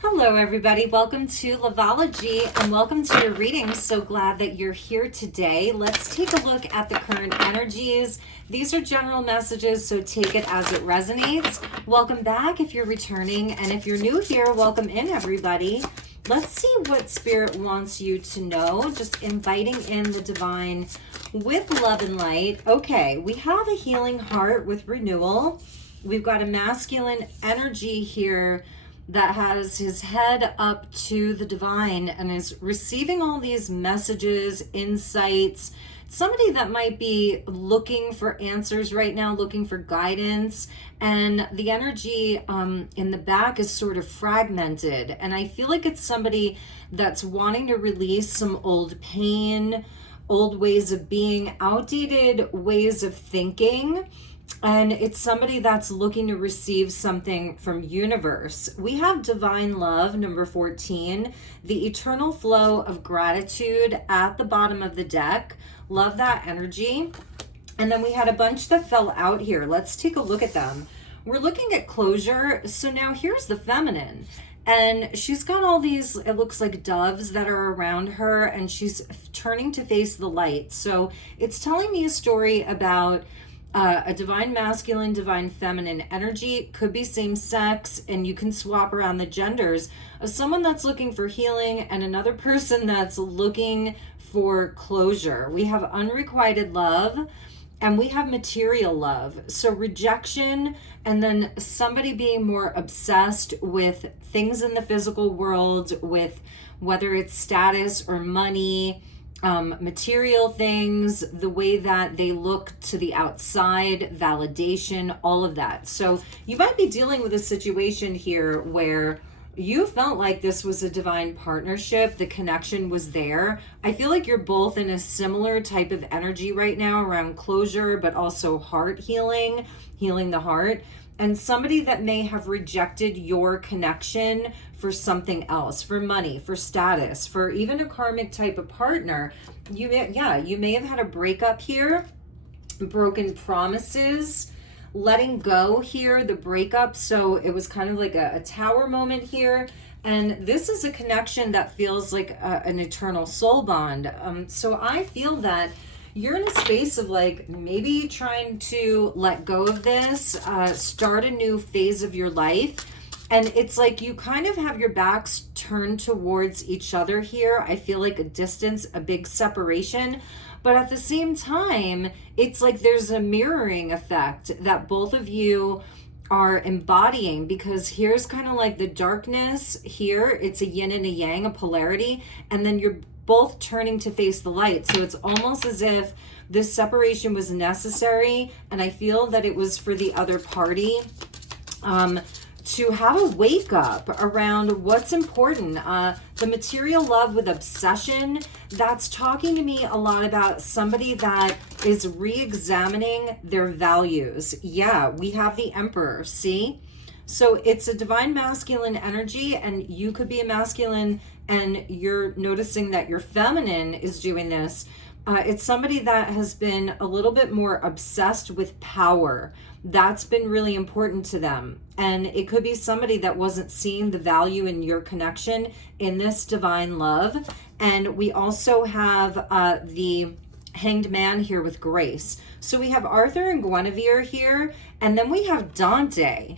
Hello, everybody. Welcome to Loveology and welcome to your reading. So glad that you're here today. Let's take a look at the current energies. These are general messages, so take it as it resonates. Welcome back if you're returning, and if you're new here, welcome in, everybody. Let's see what Spirit wants you to know. Just inviting in the divine with love and light. Okay, we have a healing heart with renewal. We've got a masculine energy here that has his head up to the divine and is receiving all these messages, insights. Somebody that might be looking for answers right now, looking for guidance, and the energy in the back is sort of fragmented. And I feel like it's somebody that's wanting to release some old pain, old ways of being, outdated ways of thinking. And it's somebody that's looking to receive something from universe. We have divine love, number 14, the eternal flow of gratitude at the bottom of the deck. Love that energy. And then we had a bunch that fell out here. Let's take a look at them. We're looking at closure. So now here's the feminine. And she's got all these, it looks like doves that are around her, and she's turning to face the light. So it's telling me a story about a divine masculine, divine feminine energy. Could be same sex, and you can swap around the genders of someone that's looking for healing and another person that's looking for closure. We have unrequited love and we have material love. So rejection, and then somebody being more obsessed with things in the physical world, with whether it's status or money, material things, the way that they look to the outside, validation, all of that. So you might be dealing with a situation here where you felt like this was a divine partnership, the connection was there. I feel like you're both in a similar type of energy right now around closure, but also heart healing the heart. And somebody that may have rejected your connection for something else, for money, for status, for even a karmic type of partner. You may have had a breakup here, broken promises, letting go here, the breakup. So it was kind of like a tower moment here. And this is a connection that feels like an eternal soul bond. So I feel that you're in a space of like maybe trying to let go of this, start a new phase of your life. And it's like you kind of have your backs turned towards each other here. I feel like a distance, a big separation. But at the same time, it's like there's a mirroring effect that both of you are embodying, because here's kind of like the darkness here. It's a yin and a yang, a polarity. And then you're both turning to face the light. So it's almost as if this separation was necessary, and I feel that it was for the other party to have a wake up around what's important. The material love with obsession, that's talking to me a lot about somebody that is re-examining their values. Yeah, we have the Emperor, see? So it's a divine masculine energy, and you could be a masculine and you're noticing that your feminine is doing this. It's somebody that has been a little bit more obsessed with power. That's been really important to them. And it could be somebody that wasn't seeing the value in your connection in this divine love. And we also have the Hanged Man here with grace. So we have Arthur and Guinevere here, and then we have Dante.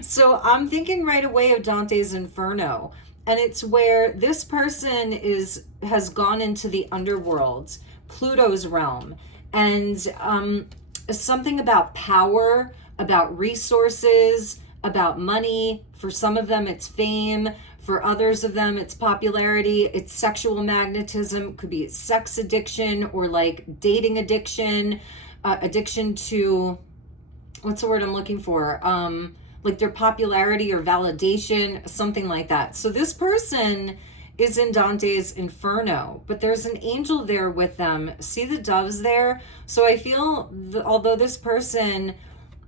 So I'm thinking right away of Dante's Inferno. And it's where this person has gone into the underworld, Pluto's realm, and something about power, about resources, about money. For some of them, it's fame. For others of them, it's popularity. It's sexual magnetism. Could be sex addiction or like dating addiction, addiction to, what's the word I'm looking for? Like their popularity or validation, something like that. So this person is in Dante's Inferno, but there's an angel there with them. See the doves there? So I feel although this person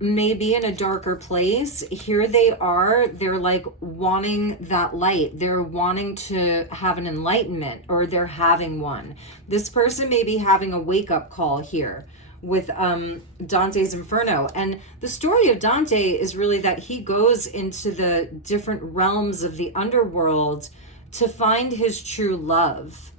may be in a darker place, here they are, they're like wanting that light. They're wanting to have an enlightenment, or they're having one. This person may be having a wake-up call here, with Dante's Inferno. And the story of Dante is really that he goes into the different realms of the underworld to find his true love,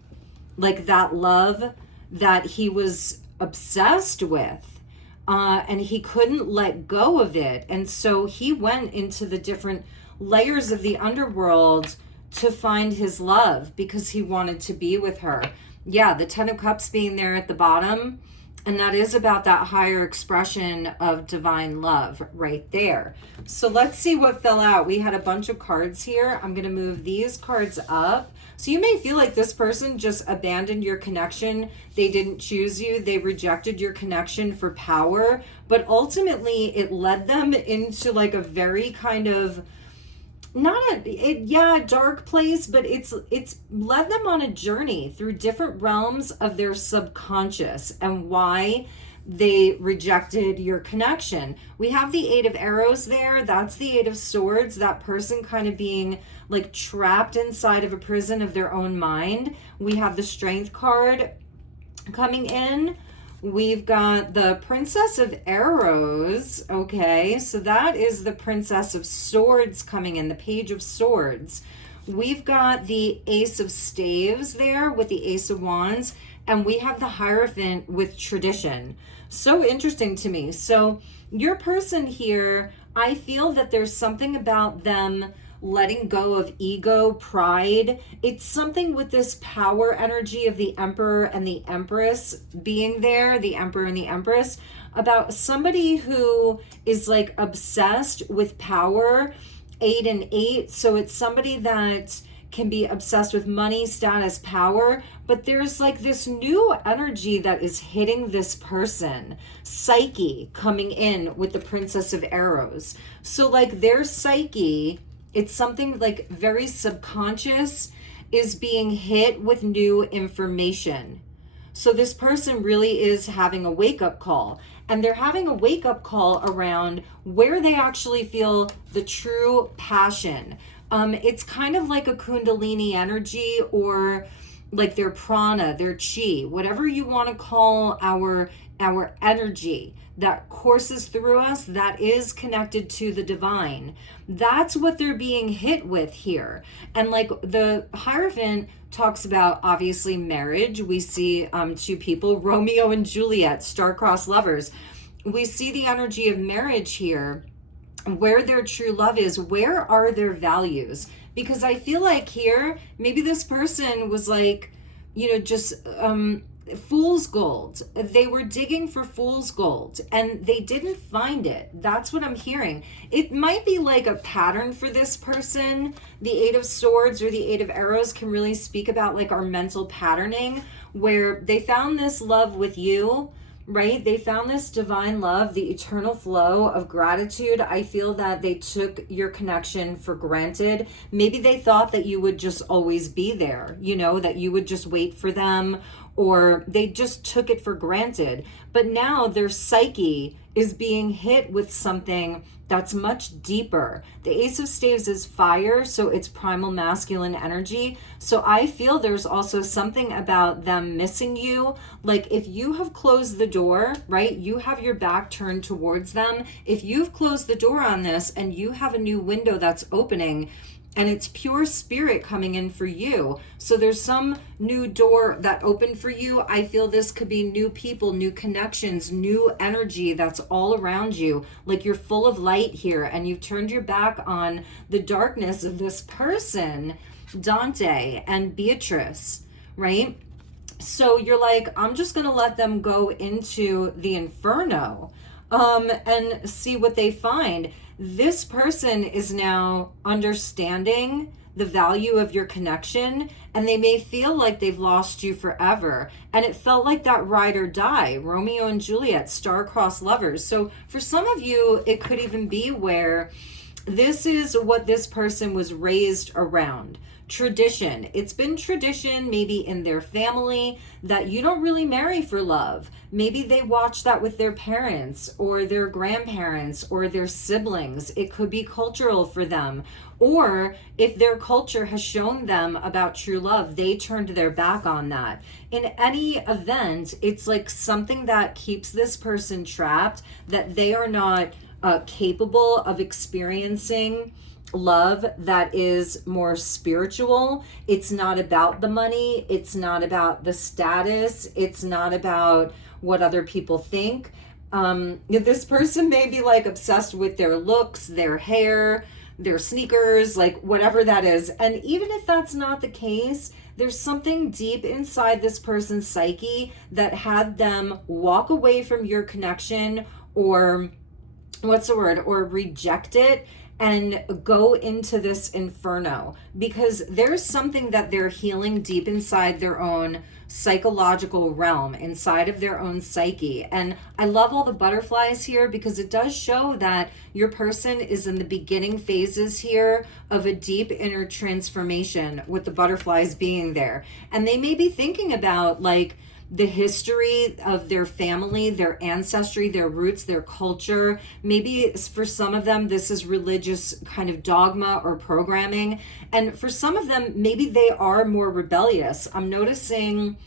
like that love that he was obsessed with, and he couldn't let go of it. And so he went into the different layers of the underworld to find his love because he wanted to be with her. Yeah, the Ten of Cups being there at the bottom, and that is about that higher expression of divine love right there. So let's see what fell out. We had a bunch of cards here. I'm going to move these cards up. So you may feel like this person just abandoned your connection. They didn't choose you. They rejected your connection for power. But ultimately, it led them into like a very kind of, dark place, but it's led them on a journey through different realms of their subconscious and why they rejected your connection. We have the Eight of Arrows there. That's the Eight of Swords, that person kind of being like trapped inside of a prison of their own mind. We have the Strength card coming in. We've got the Princess of Arrows. Okay, so that is the Princess of Swords coming in, the Page of Swords. We've got the Ace of Staves there with the Ace of Wands, and we have the Hierophant with Tradition. So interesting to me. So your person here, I feel that there's something about them letting go of ego, pride. It's something with this power energy of the Emperor and the Empress being there, the Emperor and the Empress, about somebody who is like obsessed with power. 8 and 8. So it's somebody that can be obsessed with money, status, power, but there's like this new energy that is hitting this person, psyche, coming in with the Princess of Arrows. So like their psyche, it's something like very subconscious, is being hit with new information. So this person really is having a wake-up call, and they're having a wake-up call around where they actually feel the true passion. It's kind of like a Kundalini energy, or like their prana, their chi, whatever you want to call our energy that courses through us, that is connected to the divine. That's what they're being hit with here. And like the Hierophant talks about, obviously, marriage. We see two people, Romeo and Juliet, star-crossed lovers. We see the energy of marriage here, where their true love is. Where are their values? Because I feel like here, maybe this person was like, just fool's gold. They were digging for fool's gold and they didn't find it. That's what I'm hearing. It might be like a pattern for this person. The Eight of Swords or the Eight of Arrows can really speak about like our mental patterning, where they found this love with you, right? They found this divine love, the eternal flow of gratitude. I feel that they took your connection for granted. Maybe they thought that you would just always be there, that you would just wait for them, or they just took it for granted. But now their psyche is being hit with something that's much deeper. The Ace of Staves is fire, so it's primal masculine energy. So I feel there's also something about them missing you. Like if you have closed the door, right? You have your back turned towards them. If you've closed the door on this and you have a new window that's opening, and it's pure spirit coming in for you. So there's some new door that opened for you. I feel this could be new people, new connections, new energy that's all around you. Like you're full of light here and you've turned your back on the darkness of this person, Dante and Beatrice, right? So you're like, I'm just going to let them go into the inferno and see what they find. This person is now understanding the value of your connection, and they may feel like they've lost you forever. And it felt like that ride or die, Romeo and Juliet, star-crossed lovers. So for some of you, it could even be where this is what this person was raised around. Tradition. It's been tradition maybe in their family that you don't really marry for love. Maybe they watched that with their parents or their grandparents or their siblings. It could be cultural for them. Or if their culture has shown them about true love, they turned their back on that. In any event, it's like something that keeps this person trapped, that they are not capable of experiencing love that is more spiritual. It's not about the money. It's not about the status. It's not about what other people think. This person may be like obsessed with their looks, their hair, their sneakers, like whatever that is. And even if that's not the case, there's something deep inside this person's psyche that had them walk away from your connection, or or reject it and go into this inferno, because there's something that they're healing deep inside their own psychological realm, inside of their own psyche. And I love all the butterflies here, because it does show that your person is in the beginning phases here of a deep inner transformation, with the butterflies being there. And they may be thinking about like the history of their family, their ancestry, their roots, their culture. Maybe for some of them, this is religious kind of dogma or programming. And for some of them, maybe they are more rebellious. I'm noticing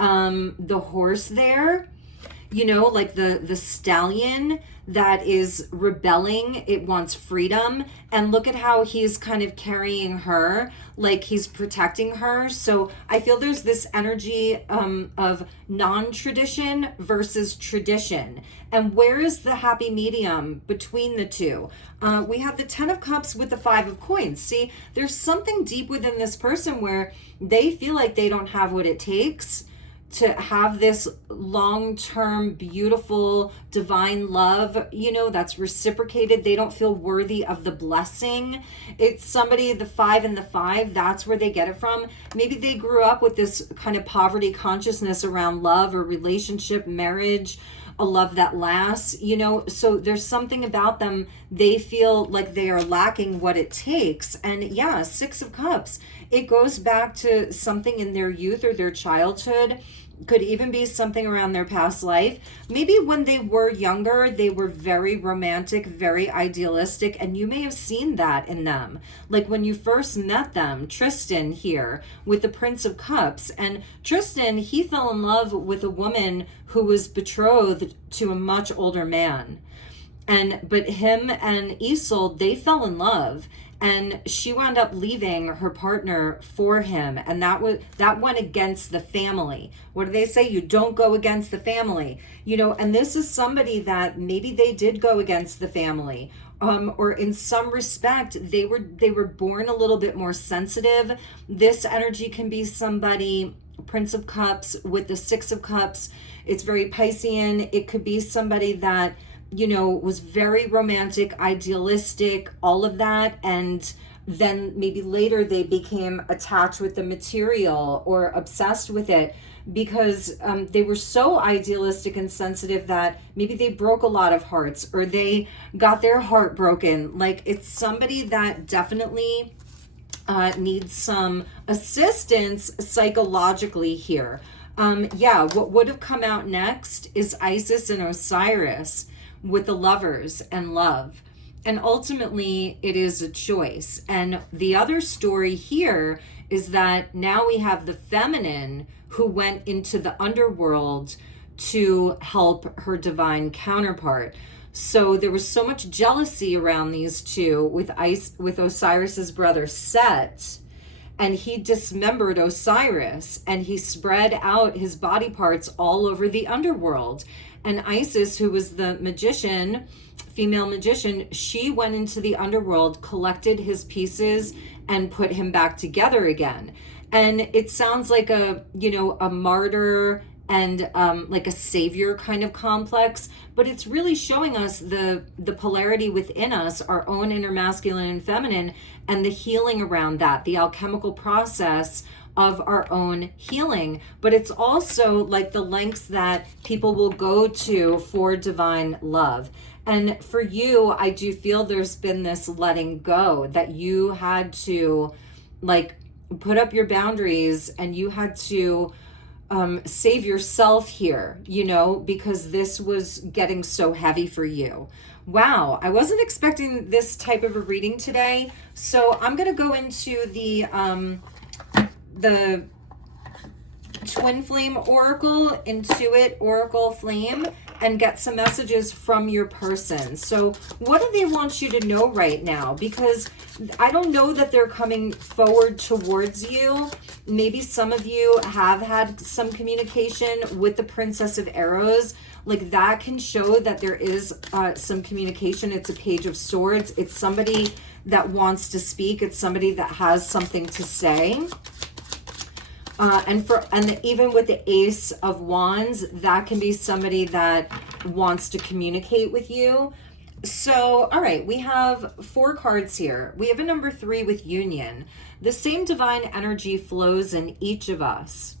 the horse there, like the stallion that is rebelling. It wants freedom. And look at how he's kind of carrying her, like he's protecting her. So I feel there's this energy of non-tradition versus tradition. And where is the happy medium between the two? We have the 10 of Cups with the 5 of Coins. See, there's something deep within this person where they feel like they don't have what it takes to have this long-term, beautiful, divine love, that's reciprocated. They don't feel worthy of the blessing. It's somebody, the 5 and the 5, that's where they get it from. Maybe they grew up with this kind of poverty consciousness around love or relationship, marriage, a love that lasts, so there's something about them. They feel like they are lacking what it takes. And yeah, 6 of Cups, it goes back to something in their youth or their childhood. Could even be something around their past life. Maybe when they were younger, they were very romantic, very idealistic, and you may have seen that in them. Like when you first met them, Tristan here with the Prince of Cups. And Tristan, he fell in love with a woman who was betrothed to a much older man. But him and Isolde, they fell in love. And she wound up leaving her partner for him, and that went against the family. What do they say? You don't go against the family, and this is somebody that maybe they did go against the family, or in some respect they were born a little bit more sensitive. This energy can be somebody, Prince of Cups with the 6 of Cups. It's very Piscean. It could be somebody that was very romantic, idealistic, all of that. And then maybe later they became attached with the material or obsessed with it because they were so idealistic and sensitive that maybe they broke a lot of hearts, or they got their heart broken. Like, it's somebody that definitely needs some assistance psychologically here. What would have come out next is Isis and Osiris with the Lovers and love. And ultimately, it is a choice. And the other story here is that now we have the feminine who went into the underworld to help her divine counterpart. So there was so much jealousy around these two with Osiris's brother Set. And he dismembered Osiris, and he spread out his body parts all over the underworld. And Isis, who was the magician, female magician, she went into the underworld, collected his pieces, and put him back together again. And it sounds like a martyr and like a savior kind of complex, but it's really showing us the polarity within us, our own inner masculine and feminine, and the healing around that, the alchemical process of our own healing. But it's also like the lengths that people will go to for divine love. And for you, I do feel there's been this letting go, that you had to like put up your boundaries, and you had to save yourself here, you know, because this was getting so heavy for you. Wow, I wasn't expecting this type of a reading today. So I'm going to go into the Twin Flame Oracle, Intuit Oracle Flame, and get some messages from your person. So what do they want you to know right now? Because I don't know that they're coming forward towards you. Maybe some of you have had some communication with the Princess of Arrows. Like that can show that there is some communication. It's a Page of Swords. It's somebody that wants to speak. It's somebody that has something to say. And even with the Ace of Wands, that can be somebody that wants to communicate with you. So, all right, we have 4 cards here. We have a number 3 with Union. The same divine energy flows in each of us.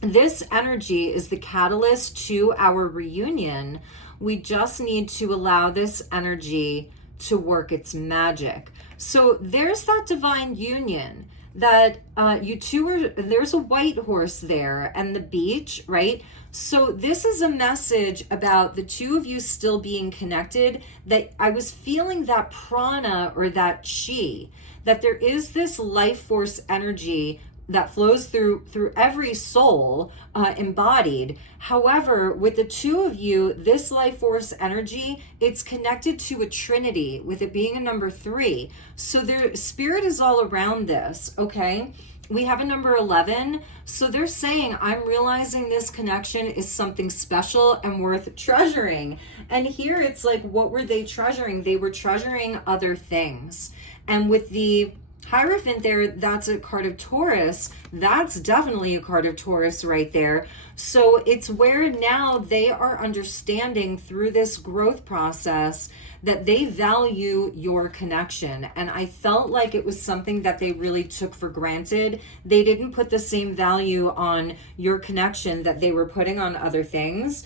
This energy is the catalyst to our reunion. We just need to allow this energy to work its magic. So there's that divine union, that you two are, there's a white horse there and the beach, right? So this is a message about the two of you still being connected, that I was feeling that prana or that chi, that there is this life force energy that flows through every soul embodied. However, with the two of you, this life force energy, it's connected to a trinity, with it being a number 3. So their spirit is all around this, okay? We have a number 11. So they're saying, I'm realizing this connection is something special and worth treasuring. And here it's like, what were they treasuring? They were treasuring other things. And with the Hierophant there, that's a card of Taurus. That's definitely a card of Taurus right there. So it's where now they are understanding through this growth process that they value your connection. And I felt like it was something that they really took for granted. They didn't put the same value on your connection that they were putting on other things.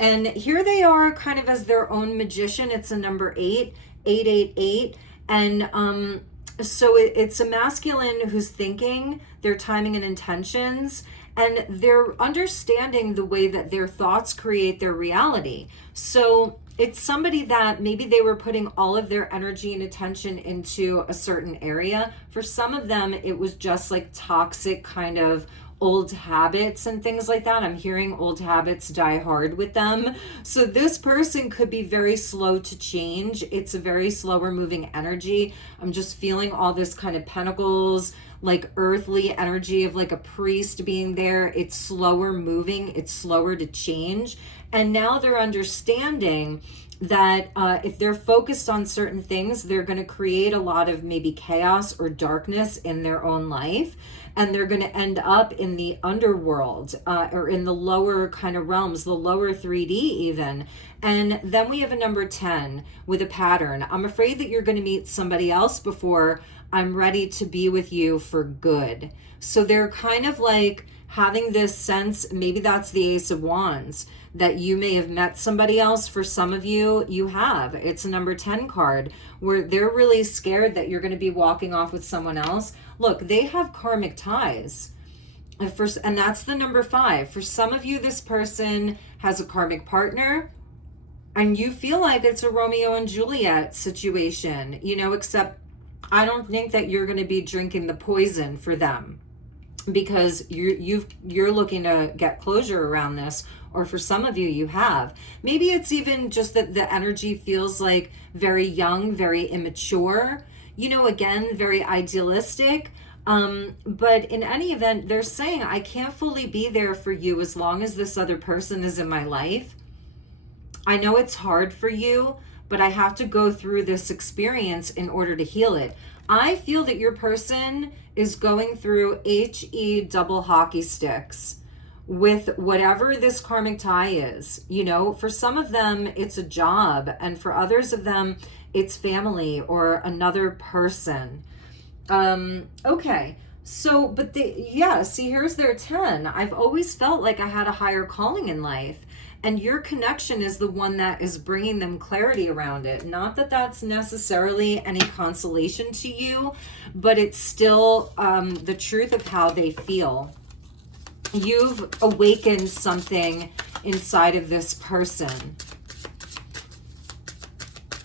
And here they are kind of as their own magician. It's a number 8, 888. And so it's a masculine who's thinking, their timing and intentions, and they're understanding the way that their thoughts create their reality. So it's somebody that maybe they were putting all of their energy and attention into a certain area. For some of them, it was just like toxic kind of old habits and things like that. I'm hearing old habits die hard with them. So this person could be very slow to change. It's a very slower moving energy. I'm just feeling all this kind of pentacles, like earthly energy of like a priest being there. It's slower moving. It's slower to change. And now they're understanding that if they're focused on certain things, they're going to create a lot of maybe chaos or darkness in their own life. And they're going to end up in the underworld or in the lower kind of realms, the lower 3D even. And then we have a number 10 with a pattern. I'm afraid that you're going to meet somebody else before I'm ready to be with you for good. So they're kind of like having this sense, maybe that's the Ace of Wands, that you may have met somebody else. For some of you, you have. It's a number 10 card where they're really scared that you're going to be walking off with someone else. Look, they have karmic ties. And that's the number 5. For some of you, this person has a karmic partner and you feel like it's a Romeo and Juliet situation, you know, except I don't think that you're going to be drinking the poison for them, because you're looking to get closure around this. Or for some of you, you have. Maybe it's even just that the energy feels like very young, very immature, you know, again, very idealistic. But in any event, they're saying, I can't fully be there for you as long as this other person is in my life. I know it's hard for you, but I have to go through this experience in order to heal it. I feel that your person is going through HE double hockey sticks with whatever this karmic tie is. You know, for some of them, it's a job. And for others of them, it's family or another person. Okay, So, but yeah, see, here's their 10. I've always felt like I had a higher calling in life. And your connection is the one that is bringing them clarity around it. Not that that's necessarily any consolation to you, but it's still the truth of how they feel. You've awakened something inside of this person.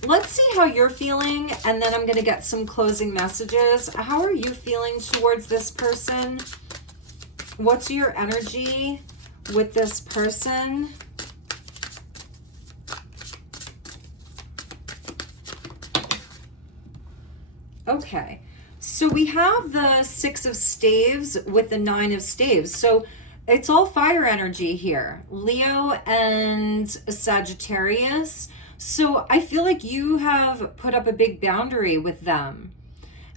Let's see how you're feeling, and then I'm going to get some closing messages. How are you feeling towards this person? What's your energy with this person? Okay, so we have the 6 of staves with the 9 of staves. So it's all fire energy here. Leo and Sagittarius. So I feel like you have put up a big boundary with them.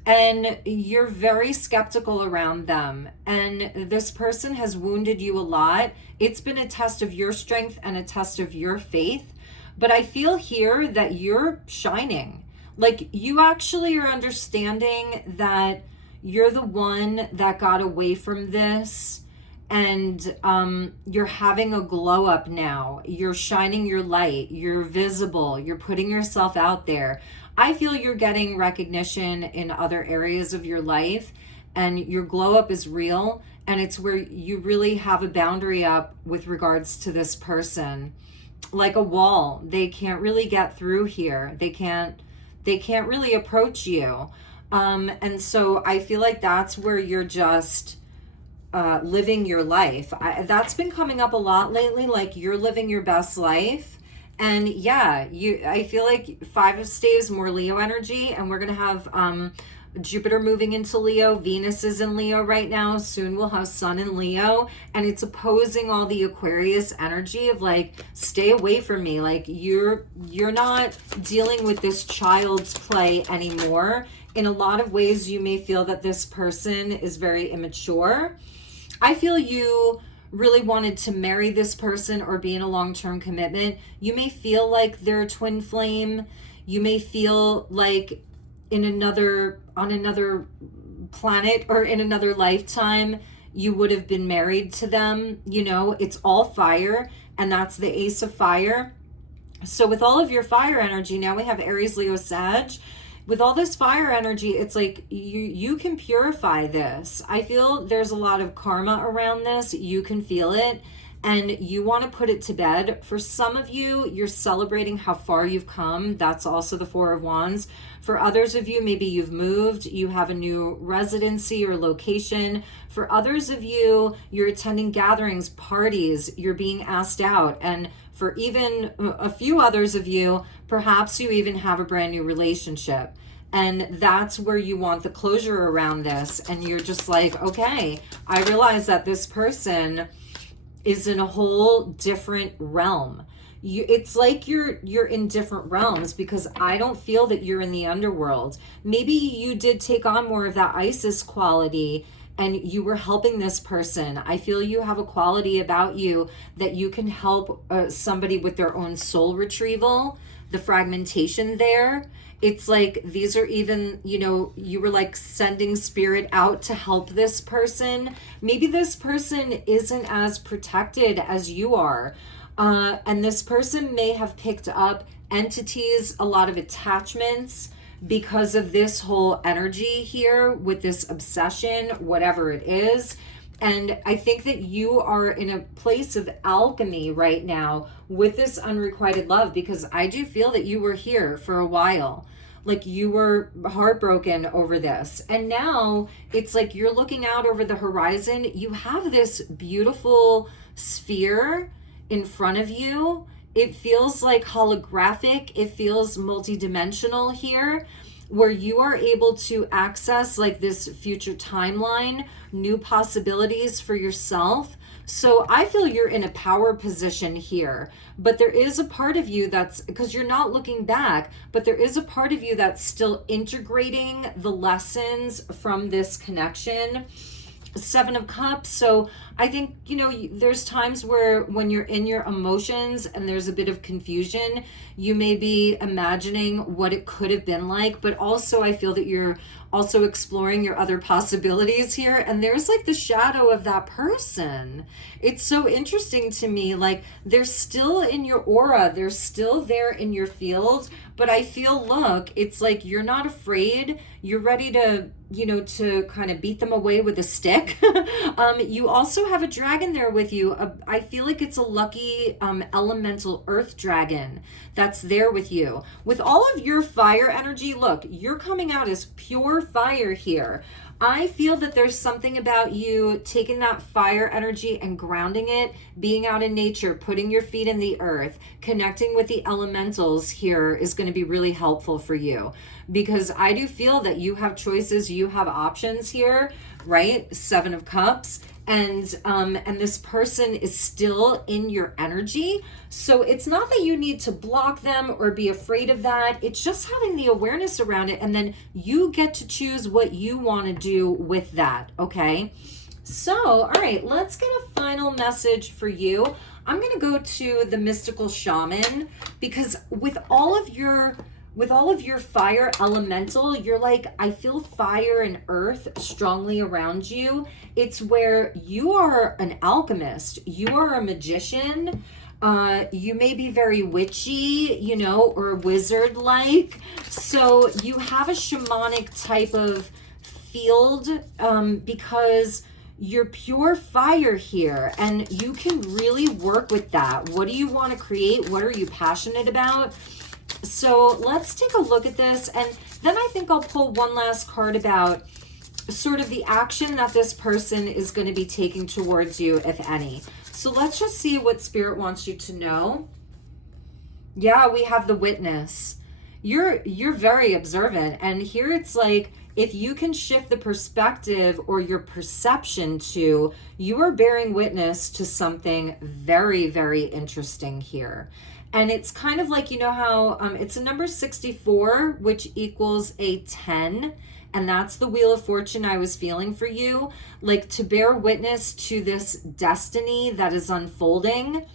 And you're very skeptical around them. And this person has wounded you a lot. It's been a test of your strength and a test of your faith. But I feel here that you're shining. Like, you actually are understanding that you're the one that got away from this, and you're having a glow up now. You're shining your light. You're visible. You're putting yourself out there. I feel you're getting recognition in other areas of your life, and your glow up is real, and it's where you really have a boundary up with regards to this person. Like a wall. They can't really get through here. They can't really approach you. And so I feel like that's where you're just living your life. That's been coming up a lot lately, like you're living your best life. And yeah, I feel like 5 of staves, more Leo energy, and we're going to have Jupiter moving into Leo. Venus is in Leo right now. Soon we'll have Sun in Leo, and it's opposing all the Aquarius energy of like, stay away from me. Like, you're not dealing with this child's play anymore. In a lot of ways, you may feel that this person is very immature. I feel you really wanted to marry this person or be in a long-term commitment. You may feel like they're a twin flame. You may feel like on another planet or in another lifetime, you would have been married to them. You know, it's all fire, and that's the Ace of Fire. So with all of your fire energy, now we have Aries, Leo, Sag. With all this fire energy, it's like you can purify this. I feel there's a lot of karma around this. You can feel it, and you want to put it to bed. For some of you, you're celebrating how far you've come. That's also the 4 of Wands. For others of you, maybe you've moved, you have a new residency or location. For others of you, you're attending gatherings, parties, you're being asked out. And for even a few others of you, perhaps you even have a brand new relationship. And that's where you want the closure around this. And you're just like, okay, I realize that this person is in a whole different realm. It's like you're in different realms, because I don't feel that you're in the underworld. Maybe you did take on more of that Isis quality and you were helping this person. I feel you have a quality about you that you can help somebody with their own soul retrieval, the fragmentation there. It's like these are even, you were like sending spirit out to help this person. Maybe this person isn't as protected as you are. And this person may have picked up entities, a lot of attachments, because of this whole energy here with this obsession, whatever it is. And I think that you are in a place of alchemy right now with this unrequited love, because I do feel that you were here for a while. Like you were heartbroken over this. And now it's like you're looking out over the horizon. You have this beautiful sphere in front of you. It feels like holographic. It feels multidimensional here, where you are able to access like this future timeline, new possibilities for yourself. So I feel you're in a power position here, but there is a part of you that's, because you're not looking back, but there is a part of you that's still integrating the lessons from this connection. 7 of Cups. So I think, there's times where when you're in your emotions and there's a bit of confusion, you may be imagining what it could have been like, but also I feel that you're also exploring your other possibilities here. And there's like the shadow of that person. It's so interesting to me. Like they're still in your aura, they're still there in your field. But I feel, look, it's like you're not afraid. You're ready to, you know, to kind of beat them away with a stick. You also have a dragon there with you. I feel like it's a lucky elemental earth dragon that's there with you. With all of your fire energy, look, you're coming out as pure fire here. I feel that there's something about you taking that fire energy and grounding it, being out in nature, putting your feet in the earth, connecting with the elementals here is going to be really helpful for you, because I do feel that you have choices, you have options here, right? 7 of Cups. And this person is still in your energy. So it's not that you need to block them or be afraid of that. It's just having the awareness around it. And then you get to choose what you want to do with that. Okay. So, all right, let's get a final message for you. I'm going to go to the mystical shaman, because with all of your fire elemental, you're like, I feel fire and earth strongly around you. It's where you are an alchemist, you are a magician, you may be very witchy, you know, or wizard-like. So you have a shamanic type of field, because you're pure fire here, and you can really work with that. What do you want to create? What are you passionate about? So let's take a look at this, and then I think I'll pull one last card about sort of the action that this person is going to be taking towards you, if any. So let's just see what Spirit wants you to know. Yeah, we have the Witness. You're very observant, and here it's like, if you can shift the perspective or your perception to, you are bearing witness to something very, very interesting here. And it's kind of like, you know how it's a number 64, which equals a 10. And that's the Wheel of Fortune I was feeling for you. Like to bear witness to this destiny that is unfolding.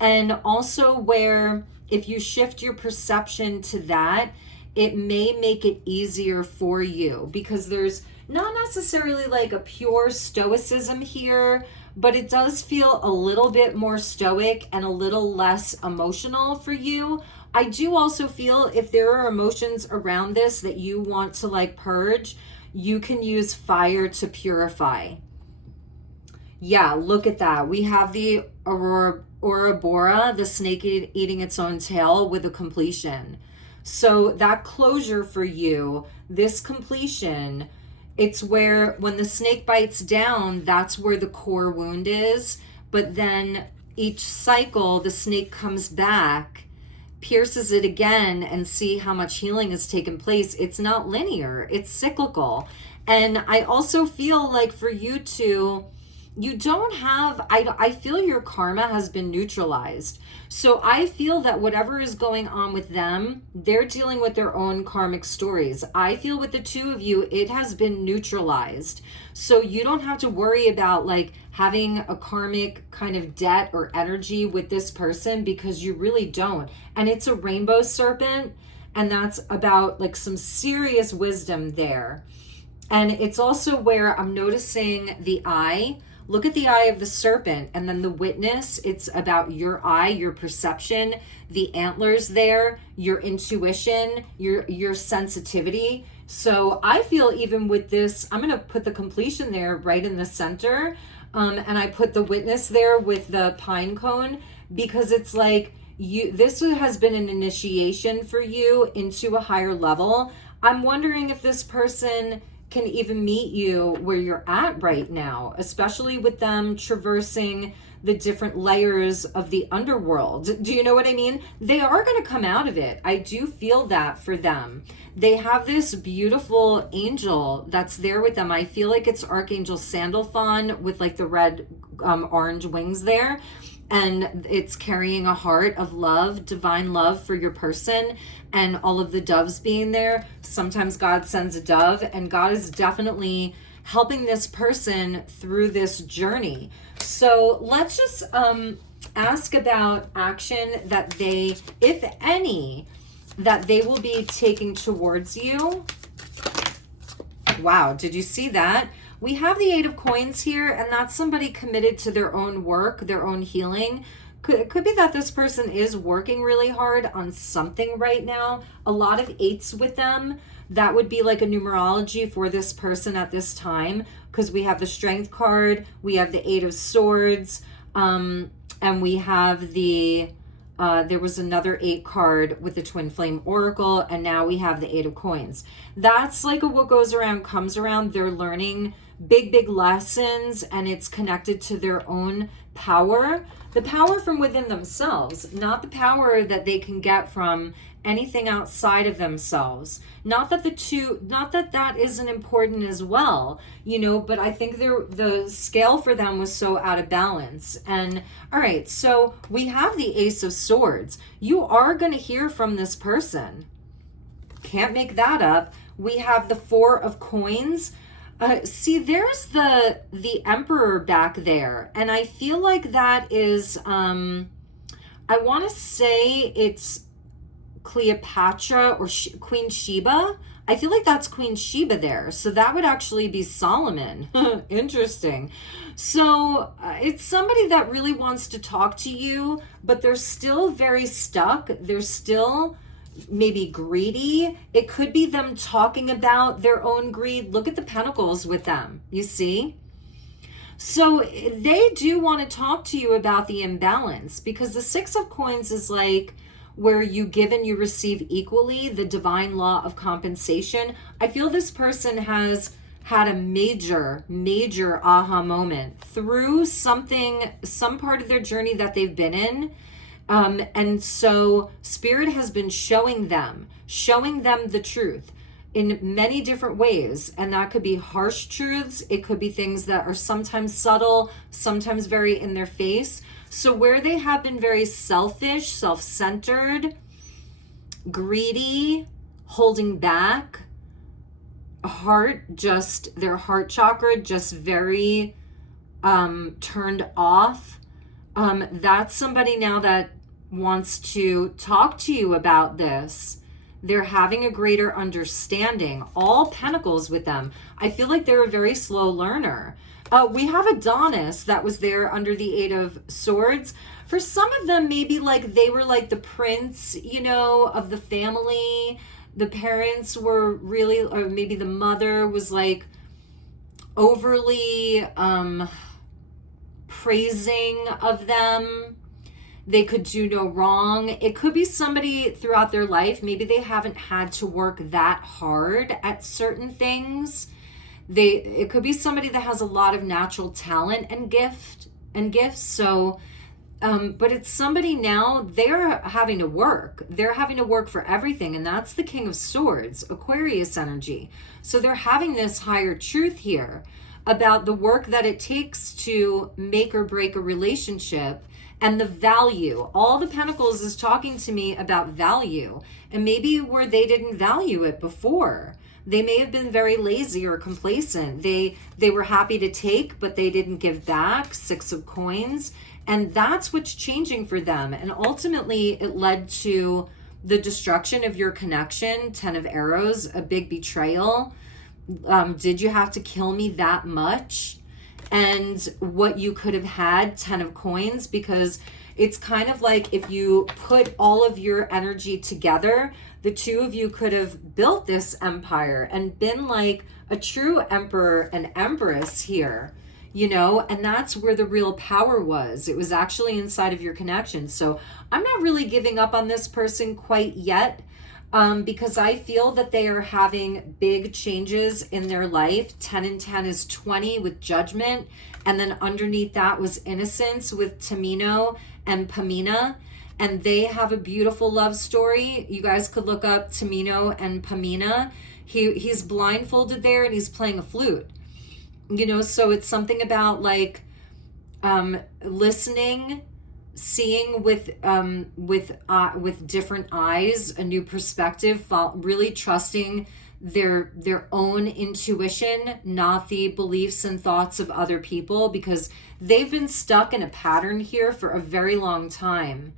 And also where if you shift your perception to that, it may make it easier for you, because there's not necessarily like a pure stoicism here, but it does feel a little bit more stoic and a little less emotional for you. I do also feel if there are emotions around this that you want to like purge, you can use fire to purify. Yeah, look at that. We have the Ouroboros, the snake eating its own tail, with a completion. So that closure for you, this completion, it's where when the snake bites down, that's where the core wound is. But then each cycle, the snake comes back, pierces it again, and see how much healing has taken place. It's not linear, it's cyclical. And I also feel like for you two, you don't have, I feel your karma has been neutralized. So I feel that whatever is going on with them, they're dealing with their own karmic stories. I feel with the two of you, it has been neutralized. So you don't have to worry about like having a karmic kind of debt or energy with this person, because you really don't. And it's a rainbow serpent, and that's about like some serious wisdom there. And it's also where I'm noticing the eye. Look at the eye of the serpent, and then the Witness, it's about your eye, your perception, the antlers there, your intuition, your sensitivity. So I feel even with this, I'm going to put the completion there right in the center. And I put the Witness there with the pine cone, because it's like this has been an initiation for you into a higher level. I'm wondering if this person can even meet you where you're at right now, especially with them traversing the different layers of the underworld. Do you know what I mean? They are going to come out of it. I do feel that for them. They have this beautiful angel that's there with them. I feel like it's Archangel Sandalphon with like the red, orange wings there. And it's carrying a heart of love, divine love for your person, and all of the doves being there. Sometimes God sends a dove, and God is definitely helping this person through this journey. So let's just ask about action that they, if any, that they will be taking towards you. Wow, did you see that? We have the Eight of Coins here, and that's somebody committed to their own work, their own healing. It could be that this person is working really hard on something right now. A lot of eights with them. That would be like a numerology for this person at this time, because we have the Strength card, we have the Eight of Swords, and we have the there was another 8 card with the Twin Flame Oracle, and now we have the Eight of Coins. That's like a what goes around comes around. They're learning big lessons, and it's connected to their own power, the power from within themselves, not the power that they can get from anything outside of themselves. Not that that isn't important as well, you know, but I think the scale for them was so out of balance. And all right, so we have the Ace of Swords. You are going to hear from this person. Can't make that up. We have the Four of Coins. See, there's the Emperor back there, and I feel like that is I want to say it's Cleopatra or Queen Sheba. I feel like that's Queen Sheba there. So that would actually be Solomon. Interesting. So it's somebody that really wants to talk to you, but they're still very stuck. They're still maybe greedy. It could be them talking about their own greed. Look at the Pentacles with them, you see? So they do want to talk to you about the imbalance, because the Six of Coins is like where you give and you receive equally, the divine law of compensation. I feel this person has had a major aha moment through some part of their journey that they've been in. And so Spirit has been showing them the truth in many different ways. And that could be harsh truths. It could be things that are sometimes subtle, sometimes very in their face. So where they have been very selfish, self-centered, greedy, holding back, their heart chakra just very turned off. That's somebody now that wants to talk to you about this. They're having a greater understanding. All Pentacles with them. I feel like they're a very slow learner. We have Adonis that was there under the Eight of Swords. For some of them, maybe like they were like the prince, you know, of the family. The parents were really, or maybe the mother was like overly praising of them. They could do no wrong. It could be somebody throughout their life. Maybe they haven't had to work that hard at certain things. It could be somebody that has a lot of natural talent and gifts. So, but it's somebody now, they're having to work. They're having to work for everything. And that's the King of Swords, Aquarius energy. So they're having this higher truth here about the work that it takes to make or break a relationship and the value. All the Pentacles is talking to me about value, and maybe where they didn't value it before. They may have been very lazy or complacent. They were happy to take, but they didn't give back. Six of Coins. And that's what's changing for them. And ultimately, it led to the destruction of your connection. 10 of Arrows, a big betrayal. Did you have to kill me that much? And what you could have had, 10 of Coins, because it's kind of like if you put all of your energy together, the two of you could have built this empire and been like a true emperor and empress here, you know, and that's where the real power was. It was actually inside of your connection. So I'm not really giving up on this person quite yet, because I feel that they are having big changes in their life. 10 and 10 is 20 with Judgment. And then underneath that was Innocence with Tamino and Pamina. And they have a beautiful love story. You guys could look up Tamino and Pamina. He's blindfolded there and he's playing a flute. You know, so it's something about like listening, seeing with different eyes, a new perspective, really trusting their own intuition, not the beliefs and thoughts of other people, because they've been stuck in a pattern here for a very long time.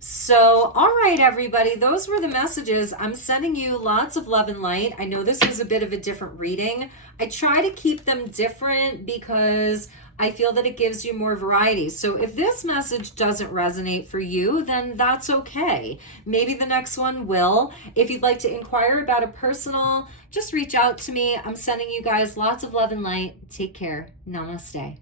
So So, all right, everybody, those were the messages. I'm sending you lots of love and light. I know this was a bit of a different reading. I try to keep them different because I feel that it gives you more variety. So if this message doesn't resonate for you, then that's okay. Maybe the next one will. If you'd like to inquire about a personal, just reach out to me. I'm sending you guys lots of love and light. Take care. Namaste.